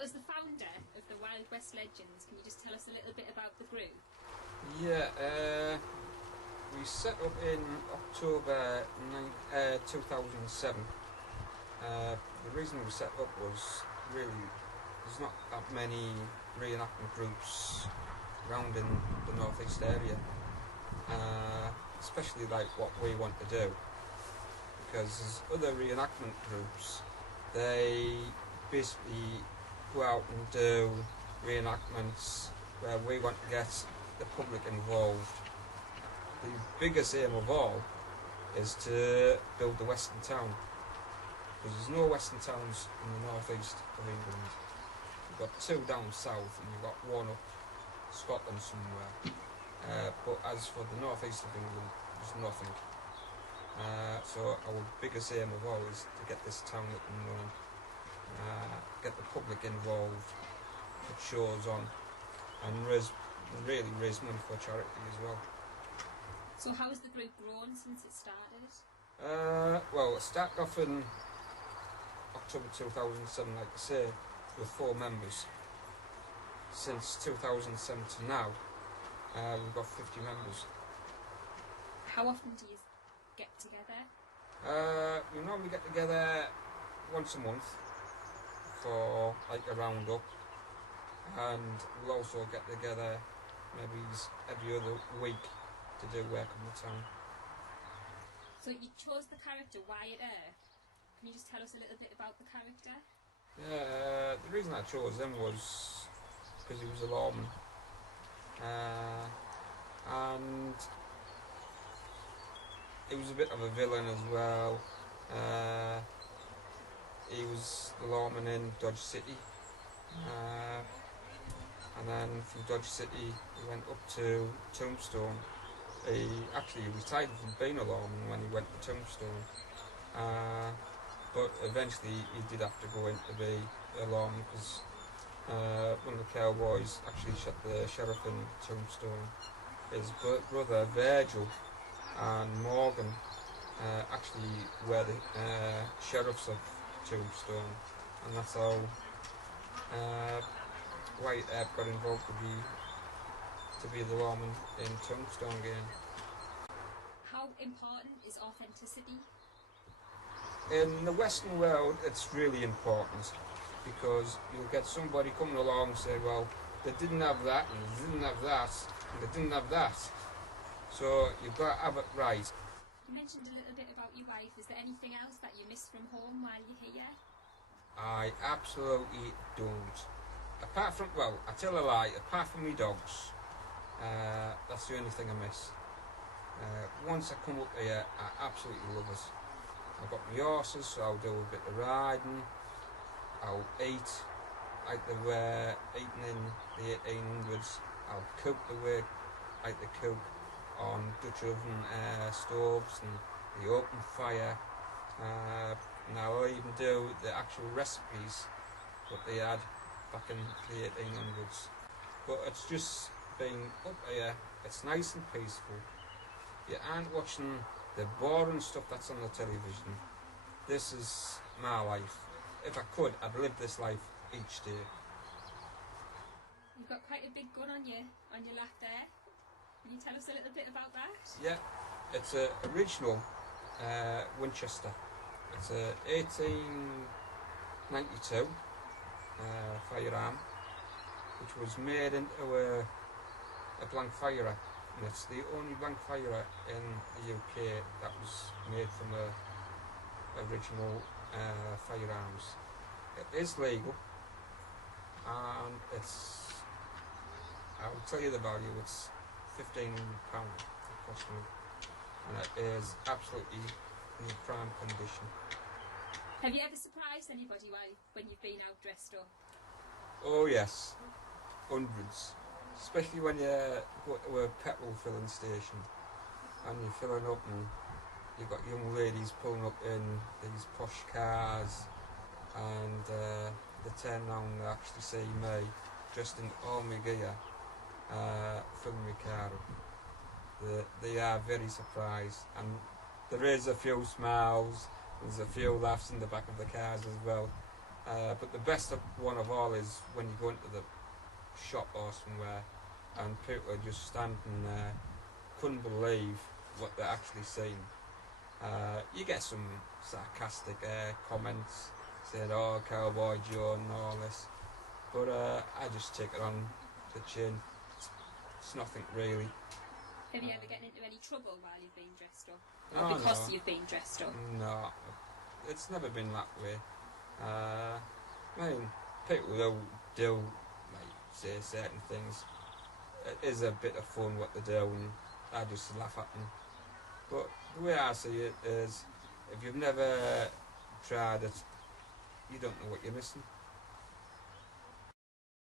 So as the founder of the Wild West Legends, can you just tell us a little bit about the group? Yeah, we set up in October 2007. The reason we set up was really there's not that many reenactment groups around in the North East area, especially like what we want to do, because there's other reenactment groups, they basically go out and do reenactments where we want to get the public involved. The biggest aim of all is to build the western town, because there's no western towns in the northeast of England. You've got two down south and you've got one up Scotland somewhere, but as for the northeast of England there's nothing. So our biggest aim of all is to get this town up and running, get the public involved, put shows on, and really raise money for charity as well. So how has the group grown since it started? Well, it started off in October 2007, like I say, with 4 members. Since 2007 to now, we've got 50 members. How often do you get together? We normally get together once a month for like a round-up, and we'll also get together maybe every other week to do work on the town. So you chose the character Wyatt Earp. Can you just tell us a little bit about the character? Yeah, the reason I chose him was because he was a lawman, and he was a bit of a villain as well. He was the lawman in Dodge City, and then from Dodge City he went up to Tombstone. He actually retired from being a lawman when he went to Tombstone, but eventually he did have to go in to be a lawman because one of the cowboys actually shot the sheriff in Tombstone. His brother Virgil and Morgan actually were the sheriffs of Tombstone, and that's how Wyatt Earp got involved to be the lawman in Tombstone again. How important is authenticity? In the Western world, it's really important, because you'll get somebody coming along and say, well, they didn't have that, and they didn't have that, and they didn't have that. So you've got to have it right. You mentioned a little bit about your wife. Is there anything else that you miss from home while you're here? I absolutely don't. Apart from, well, I tell a lie, apart from me dogs, that's the only thing I miss. Once I come up here, I absolutely love it. I've got my horses, so I'll do a bit of riding, I'll eat like they were eating in the 1800s, I'll cook the way like they cook on Dutch oven stoves and the open fire, and I'll even do the actual recipes what they had back in the 1800s. But it's just being up here, it's nice and peaceful. You aren't watching the boring stuff that's on the television. This is my life. If I could, I'd live this life each day. You've got quite a big gun on your lap there. Can you tell us a little bit about that? Yeah, it's an original Winchester. It's a 1892 firearm, which was made into a blank firer, and it's the only blank firer in the UK that was made from original firearms. It is legal, and it's, I'll tell you the value, it's £1,500 it cost me, and it is absolutely in prime condition. Have you ever surprised anybody when you've been out dressed up? Oh yes, hundreds. Especially when you go to a petrol filling station and you're filling up and you've got young ladies pulling up in these posh cars, and they turn around and they actually see me dressed in all my gear, filling my car up. They are very surprised, and there is a few smiles, there's a few laughs in the back of the cars as well. But the best one of all is when you go into the shop or somewhere and people are just standing there, couldn't believe what they're actually seeing. You get some sarcastic comments saying, "Oh, Cowboy Joe," and all this, but I just take it on the chin. It's nothing really. Have you ever gotten into any trouble while you've been dressed up? No, Or because no. you've been dressed up? No, it's never been that way. I mean, people do like say certain things. It is a bit of fun what they do, and I just laugh at them. But the way I see it is, if you've never tried it, you don't know what you're missing.